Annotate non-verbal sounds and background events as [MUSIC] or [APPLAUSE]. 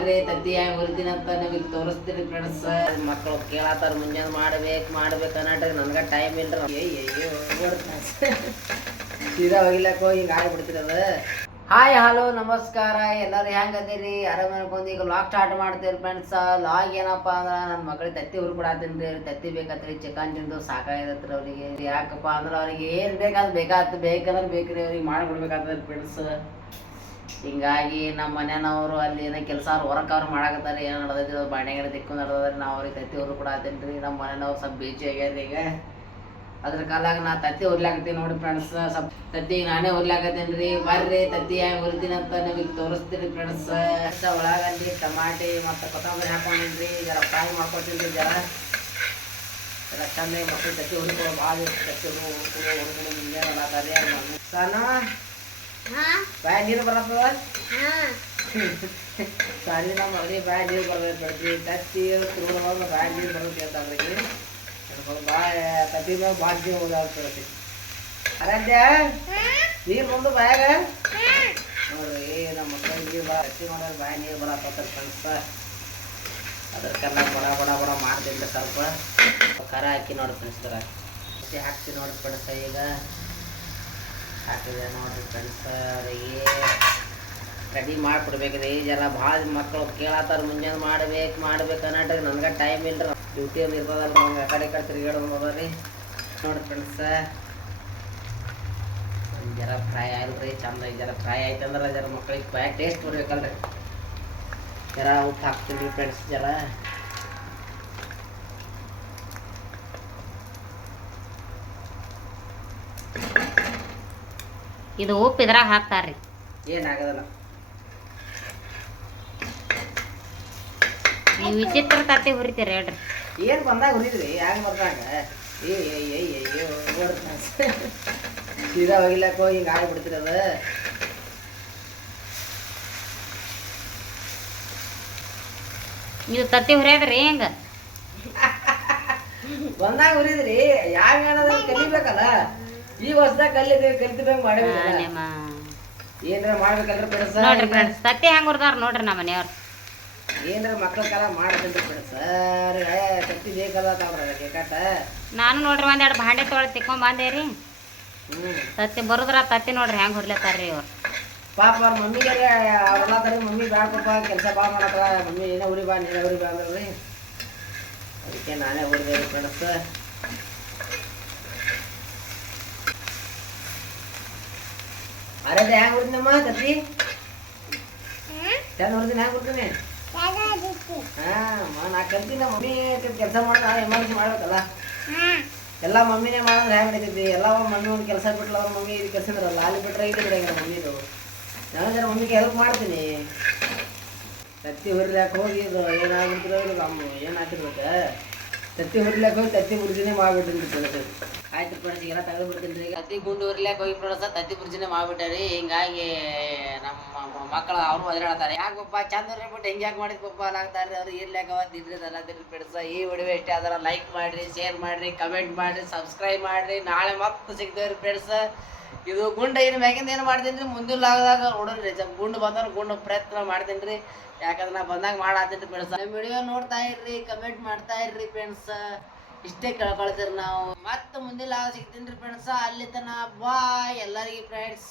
ಬರ್ರಿ ತತ್ತಿ ಅಂತ ನಿಮಗೆ ತೋರಿಸ್ತೀನಿ ಫ್ರೆಂಡ್ಸ್ ಮಕ್ಕಳು ಕೇಳತ್ತಾರ, ಮುಂಜಾನೆ ಮಾಡ್ಬೇಕು ಮಾಡ್ಬೇಕು ಅನ್ನೋಟ್ರಿ ನನ್ಗ ಟೈಮ್ ಇಲ್ರಿ. ಸೀದಾ ಹೋಗಿಲ್ಲಕ್ಕ, ಹೋಗಿ ಆಗ್ಬಿಡ್ತೀರಿ ಹಾಯ್ ಹಲೋ ನಮಸ್ಕಾರ. ಎಲ್ಲರೂ ಹೆಂಗ್ ಅದೀರಿ? ಆರಾಮ ಅನ್ಕೊಂಡ್ ಈಗ ಲಾಗ್ ಸ್ಟಾರ್ಟ್ ಮಾಡ್ತೀರಿ ಫ್ರೆಂಡ್ಸ್ ಲಾಗ್ ಏನಪ್ಪ ಅಂದ್ರ ನನ್ನ ಮಗಳಿಗೆ ತತ್ತಿ ಹುರು ಬಿಡಾತೀನಿ ರೀ ತತ್ತಿ ಬೇಕಾತ್ರಿ ಚಿಕನ್ ತಿಂದು ಸಾಕಾಗಿದತ್ರಿ ಅವ್ರಿಗೆ. ಯಾಕಪ್ಪ ಅಂದ್ರ ಅವ್ರಿಗೆ ಏನ್ ಬೇಕಾದ್ ಬೇಕಾತ್ ಬೇಕಂದ್ರೆ ಬೇಕ್ರಿ, ಅವ್ರಿಗೆ ಮಾಡ್ಕೊಡ್ಬೇಕಾಗ್ತದೆ ಫ್ರೆಂಡ್ಸ್ ಹಿಂಗಾಗಿ ನಮ್ಮ ಮನೆಯವರು ಅಲ್ಲಿ ಏನೋ ಕೆಲಸ ಹೊರಕ್ಕೆ ಅವ್ರು ಮಾಡಕತ್ತಾರ, ಏನು ನಡೆದಿದ್ರು ಬಾಂಡೆ ಗಿಡ ದಿಕ್ಕು ನಡೆದ್ರೆ ನಾವು ಅವ್ರಿಗೆ ತತ್ತಿ ಹುರು ಕೂಡ ರೀ, ನಮ್ಮ ಮನೆಯವ್ರು ಸ್ವಲ್ಪ ಬೀಚಿ ಆಗ್ಯಾರ ಈಗ. ಅದ್ರ ಕಾಲಾಗ ನಾ ತತ್ತಿ ಉರ್ಲಾಕತ್ತೀನಿ ನೋಡಿ ಫ್ರೆಂಡ್ಸ್ ಸ್ವಲ್ಪ ತತ್ತಿ ನಾನೇ ಹುರ್ಲಾಕತ್ತೀನಿ ರೀ, ಬರ್ರಿ ತತ್ತಿ ಹೆಂಗ್ ಹುರಿತೀನಿ ಅಂತ ನಿಮಗೆ ತೋರಿಸ್ತೀನಿ ಫ್ರೆಂಡ್ಸ್ ಒಳಗಲ್ಲಿ ಟಮಾಟಿ ಮತ್ತು ಕೊತ್ತಂಬರಿ ಹಾಕೊಂಡಿನ್ರಿ ಜರ ಫ್ರೈ ಮಾಡ್ಕೊತೀನಿ ರೀ ಜರ. ಜರ ಚಂದಾಗಿ ಮಕ್ಕಳು ತತ್ತಿ ಹುಡುಕೋ ಭಾಳ ತತ್ತಿ ಹುಡುಗರು ಅಲ್ಲ ಸಣ್ಣ ಬಾಯ್, ನೀರು ಬರತ್ತದ ಸಾರಿ ನಮ್ಮ ಮಗಳಿಗೆ ಬಾಯ್, ನೀರು ಬರ್ತೈತೆ ಬೆಳ್ತಿ ತತ್ತಿ, ತುರುಳು ಬಾಯ್, ನೀರು ಬರುತ್ತೆ ಅಂತ ಅದಕ್ಕೆ ಬಾಯ್, ತತ್ತಿ ಮ್ಯಾಗ ಭಾಳ ಜೀವ ಹೋಗ್ತೈತಿ ಅರಾಧ್ಯ ನೀರು ಬಂದು ಬಾಯಾಗ. ನೋಡ್ರಿ, ನಮ್ಮ ಮಕ್ಕಳಿಗೆ ಬಾ ತತ್ತಿ ಮಾಡೋದು ಬಾಯ್, ನೀರು ಬರತ್ತ ಕನಸ ಅದಕ್ಕೆಲ್ಲ ಬಡ ಬಡ ಬಡ ಮಾಡ್ತಿದ್ದೆ ಸ್ವಲ್ಪ. ಕರ ಹಾಕಿ ನೋಡಿ ಫ್ರೆಂಡ್ಸ್ ಹಸಿ ಹಾಕಿ ನೋಡಿ ಫ್ರೆಂಡ್ಸ್ ಈಗ. ಹಾಕಿದೆ ನೋಡ್ರಿ ಫ್ರೆಂಡ್ಸ್ ಅವರಿಗೆ ರೆಡಿ ಮಾಡಿಕೊಡ್ಬೇಕ್ರಿ ಜರ ಭಾಳ ಮಕ್ಕಳು ಕೇಳತ್ತಾರ, ಮುಂಜಾನೆ ಮಾಡ್ಬೇಕು ಮಾಡ್ಬೇಕು ಅನ್ನಟ್ರಿ. ನನ್ಗೆ ಟೈಮ್ ಇಲ್ರಿ. ಡ್ಯೂಟಿ ಅಲ್ಲಿ ಇರ್ತದಲ್ಲ ನಂಗೆ ಆ ಕಡೆ ಕಡೆ ತಿರ್ಗಾಡೋದು ಅದ ರೀ ನೋಡಿ ಫ್ರೆಂಡ್ಸ್ ಜರ ಫ್ರೈ ಆಗಿಲ್ರಿ ಚಂದ ಜರ ಫ್ರೈ ಆಯ್ತಂದ್ರೆ ಜರ ಮಕ್ಕಳಿಗೆ ಫ್ರೈ ಟೇಸ್ಟ್ ಬರ್ಬೇಕಲ್ರಿ. ಜರ ಉಪ್ಪು ಹಾಕ್ತೀನಿ ರೀ ಫ್ರೆಂಡ್ಸ್ ಜರ. ಇದು ಉಪ್ಪು ಇದ್ರಾಗ ಹಾಕ್ತಾರ್ರಿ. ಏನಾಗೋದಲ್ಲ. ನೀವು ವಿಚಿತ್ರ ತತ್ತಿ ಹುರಿತೀರಿ ಹೇಳ್ರಿ. ಏನು ಬಂದಾಗ ಹುರಿದ್ರಿ? ಹ್ಯಾಂಗ ಬಂದಾಗ? ಏ ಏ ಏ ಅಯ್ಯೋ ಸೀದಾ ಒಗಿಲಕ್ಕ ಹೋಗಿ ಹಿಂಗೆ ಆಗ್ಬಿಡ್ತೀರಿ ಅದು ನೀವು ತತ್ತಿ ಹುರಿಯೋದ್ರಿ ಹೆಂಗ? [LAUGHS] ಬಂದಾಗ ಹುರಿದ್ರಿ. ಯಾವ ಹೇಳೋದ ಕಲಿಬೇಕಲ್ಲ? ಈ ಹೊಸದಾಗ ಕಲಿತೀವಿ ಕಲಿತೀವಿ ಮಾಡಬೇಕಲ್ಲ? ಏನ್ರ ಮಾಡ್ಬೇಕಲ್ರ ನೋಡ್ರಿ ಫ್ರೆಂಡ್ಸ್ ಸತ್ಯ ಹೆಂಗ್ ಹುರ್ದಾರ ನೋಡ್ರಿ ನಮ್ಮ ಮನೆಯವ್ರು. ಏನ್ರ ಮಕ್ಳ ಕಾಲ ಮಾಡ್ತಂದ್ರೆ ಫ್ರೆಂಡ್ಸ್ ಸರ್ ಕತ್ತಿ ಬೇಕಲ್ಲ ತಾವ್ರ ಕೇಕಾಟ? ನಾನು ನೋಡ್ರಿ ಒಂದೆರಡು ಭಾಂಡೆ ತೊಳೆ ತಿಕ್ಕೊಂಡ್ ಬಂದೆ ರೀ ತತ್ತಿ ಬರುದ್ರ ತತ್ತಿ ನೋಡ್ರಿ ಹೆಂಗ್ ಹುರ್ಲತ್ತಾರ್ರಿ ಅವ್ರು ಪಾಪ ಅವ್ರ ಮಮ್ಮಿಗೆ ಅವ್ರೆಲ್ಲ ತರ ಮಮ್ಮಿ ಬ್ಯಾಡ ಪಾಪ ಕೆಲಸ ಬಾ ಮಾಡತ್ರ ಮಮ್ಮಿ ಏನೇ ಉರಿ ಬಾ ನೀನೇ ಉರಿ ಬಾ ಅಂದ್ರಿ ಅದಕ್ಕೆ ನಾನೇ ಉರಿದೆ ಫ್ರೆಂಡ್ಸ್ ಅರೆ ಹ್ಯಾಂಗ ಉರಿದ್ನಮ್ಮ ತತ್ತಿ ಚಂದ ಉರಿದಿನ ಹ್ಯಾಂಗ ಉರ್ತೀನಿ ಹಾ ನಾ ಕಲ್ತಿನ ಮಮ್ಮಿ ಕೆಲಸ ಮಾಡಿದ ಎಮರ್ಜೆನ್ಸಿ ಮಾಡ್ಬೇಕಲ್ಲ. ಎಲ್ಲ ಮಮ್ಮಿನೇ ಮಾಡೋದ್ರೆ ಹ್ಯಾಂಗ ನಡೀತೈತಿ? ಎಲ್ಲ ಮಮ್ಮಿ ಒಂದು ಕೆಲಸ ಬಿಟ್ಲ ಅವ್ರ ಮಮ್ಮಿ ಇದು ಕೆಲಸ ಇದ್ರಲ್ಲ ಅಲ್ಲಿ ಬಿಟ್ರೆ ಇದು ಬಿಡಂಗಿಲ್ಲ ಮಮ್ಮಿದು ನಾನು ಜರ ಮಮ್ಮಿಗೆ ಹೆಲ್ಪ್ ಮಾಡ್ತೀನಿ. ತತ್ತಿ ಹುರಿಲಾಕ ಹೋಗಿ ಇದು ಏನಾಗಿದ್ರು ಇದು ಏನು ಹಾಕಿರ್ಬೇಕು ತತ್ತಿ ಹುರಿಲಾಕ ಹೋಗಿ ತತ್ತಿ ಬುರ್ಜಿನೇ ಮಾಡ್ಬಿಟ್ಟಿನಿ ಫ್ರೆಂಡ್ಸ್ ಆಯ್ತು ಫ್ರೆಂಡ್ಸ್ ಎಲ್ಲ ತೆಗೆದು ಬಿಡ್ತೀನಿ ರೀ ತತ್ತಿ ಗುಂಡು ಹುರಿಲಾಕ ಹೋಗಿ ಫ್ರೆಂಡ್ಸ್ ತತ್ತಿ ಬುರ್ಜಿನೇ ಮಾಡ್ಬಿಟ್ಟಾರಿ ಹಿಂಗಾಗಿ ನಮ್ಮ ಮಕ್ಕಳು ಅವರು ಒದರಾಡ್ತಾರೆ ಯಾಕಪ್ಪ ಚಂದ ಬಿಟ್ಟು ಹೆಂಗೆ ಯಾಕೆ ಮಾಡಿದ್ ಪಪ್ಪ ಅಲ್ಲಾಗ್ತಾರೆ ಅವ್ರು ಇರ್ಲಾಕ ತಿಂದ್ರಿ ಅಲ್ಲ ತಿಂದ್ರಿ ಫ್ರೆಂಡ್ಸ್ ಈ ವಿಡಿಯೋ ಇಷ್ಟ ಆದ್ರೆ ಲೈಕ್ ಮಾಡಿರಿ ಶೇರ್ ಮಾಡಿರಿ ಕಮೆಂಟ್ ಮಾಡಿರಿ ಸಬ್ಸ್ಕ್ರೈಬ್ ಮಾಡಿರಿ ನಾಳೆ ಮತ್ತೆ ಸಿಗ್ತೇವೆ ಫ್ರೆಂಡ್ಸ್ ಇದು ಗುಂಡ ಏನು ಮ್ಯಾಗಿಂದ ಏನು ಮಾಡ್ತೀನಿ ರೀ ಮುಂದಿನ ಲಾಗದಾಗ ರೀ ಸ್ವಲ್ಪ ಗುಂಡು ಬಂದ್ರೆ ಗುಂಡು ಪ್ರಯತ್ನ ಮಾಡ್ತೀನಿ ರೀ ಯಾಕಂದ್ರೆ ನಾ ಬಂದಾಗ ಮಾಡಾತೀನಿ ಫ್ರೆಂಡ್ಸ್ ನಮ್ಮ ವಿಡಿಯೋ ನೋಡ್ತಾ ಇರ್ರಿ ಕಮೆಂಟ್ ಮಾಡ್ತಾ ಇರ್ರಿ ಫ್ರೆಂಡ್ಸ್ ಇಷ್ಟೇ ಕೇಳ್ಕೊಳ್ತೀರಿ ನಾವು. ಮತ್ತೆ ಮುಂದಿನ ಲಾಗ ಸಿಗ್ತೀನಿ ರೀ ಫ್ರೆಂಡ್ಸ್ ಅಲ್ಲಿ ತನ ಬಾಯ್ ಎಲ್ಲರಿಗೆ ಫ್ರೆಂಡ್ಸ್